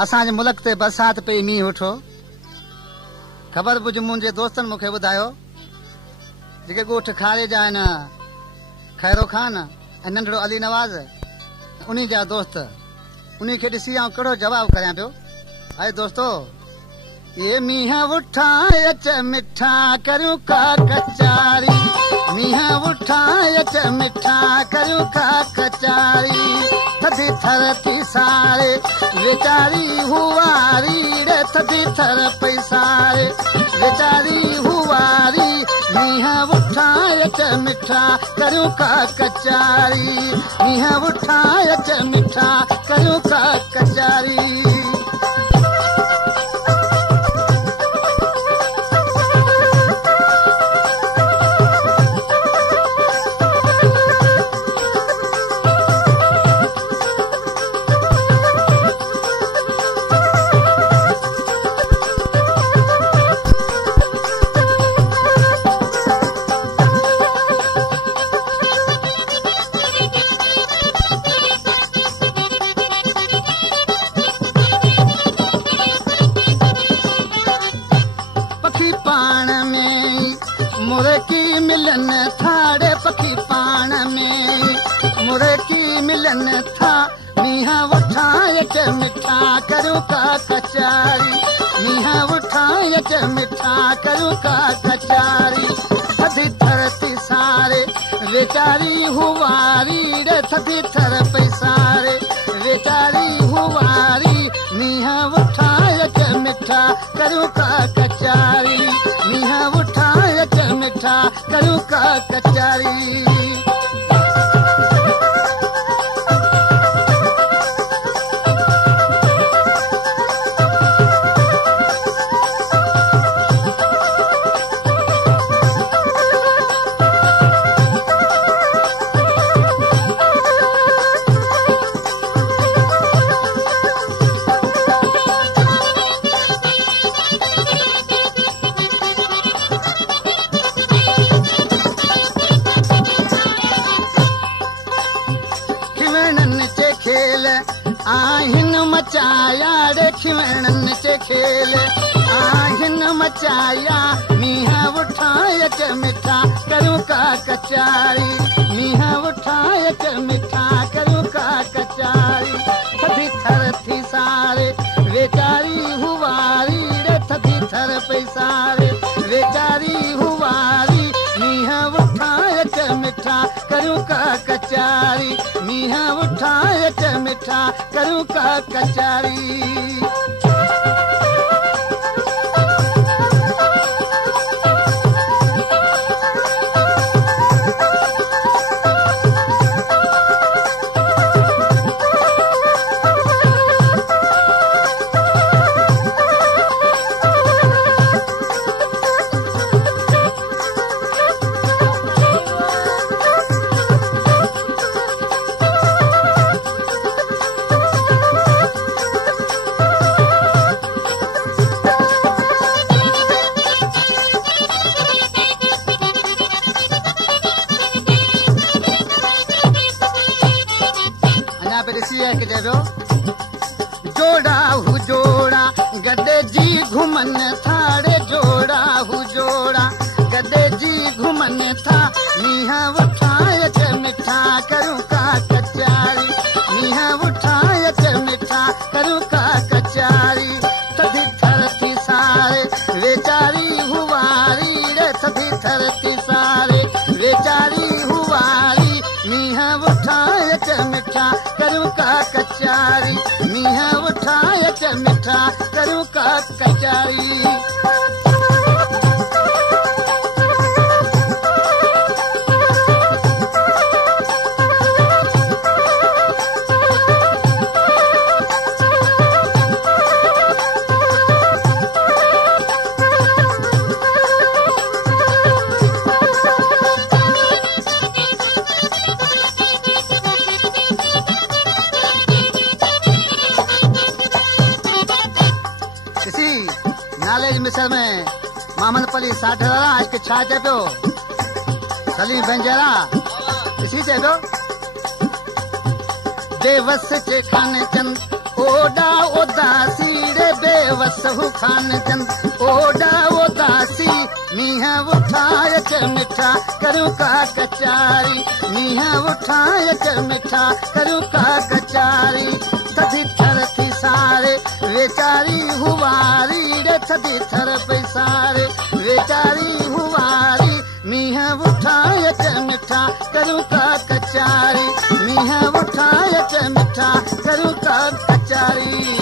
असांजे मुल्क ते बरसात पई मींहुं उठो ख़बर बुझ मुंहिंजे दोस्तनि मूंखे ॿुधायो जेके ॻोठ खारे जा आहिनि खैरो खान ऐं नंढड़ो अली नवाज़ उन्ही जा दोस्त उन्ही खे ॾिसी आउं कहिड़ो जवाबु करियां पियो हाय दोस्तो ये मींहं उठा अच मिठा करूं का कचारी मींहं उठा अच मिठा करूं का कचारी थधी थर थी सारे वेचारी हुआरी रे थधी थर पई सारे वेचारी हुआरी मींहं उठा अच मिठा करूं का कचारी मींहं उठा अच मिठा करूं का कचारी मुरकी मिलन थाड़े पखी पाण में मुरकी मिलन था मींहं उठा अच मिठा करूं का कचारी मींहं उठा अच मिठा करूं का कचारी थधी थर थी सारे वेचारी हुआरी रे थधी थर पई सारे वेचारी हुआरी मींहं उठा अच मिठा करूं का कचारी मींहं उठा अच मिठा करूं का कचारी आहिन मचाया रे खिवणन चे खेल आहिन मचाया मींहं उठा अच मिठा करूं का कचारी मींहं उठा अच मिठा करूं का कचारी थधी थर थी सारे वेचारी हुआरी रे थधी थर पई सारे वेचारी हुआरी मींहं उठा अच मिठा करूं का कचारी मींहं उठा अच मिठा करूं का कचारी जोड़ा हु जोड़ा गडे जी घुमन थाड़े जोड़ा हु जोड़ा गडे जी घुमन था मींहं उठा अच मिठा करूं का कचारी मींहं उठा अच मिठा करूं का कचारी थधी थर थी सारे वेचारी हुआरी रे थधी थर थी सारे वेचारी हुआरी मींहं उठा अच मिठा करूं का कचारी मींहं उठा अच मिठा करूं का कचारी मिसल में मोहम्मद पली साठरा आज के छा चे पियो सलीम बंजारा इसी चे पियो देवस चे खाने चंद ओडा ओदा उदासी रे बेवस हु खान चंद ओडा उदासी मीह उठाए च मिठा करूं का कचारी मीह उठाए च मिठा करूं का कचारी थधी थर थी सारे वेचारी हुवारी रे थधी थर पैसारे वेचारी हुवारी मीह उठाए च मिठा करूं का कचारी मीह उठाए च मिठा करूं का कचारी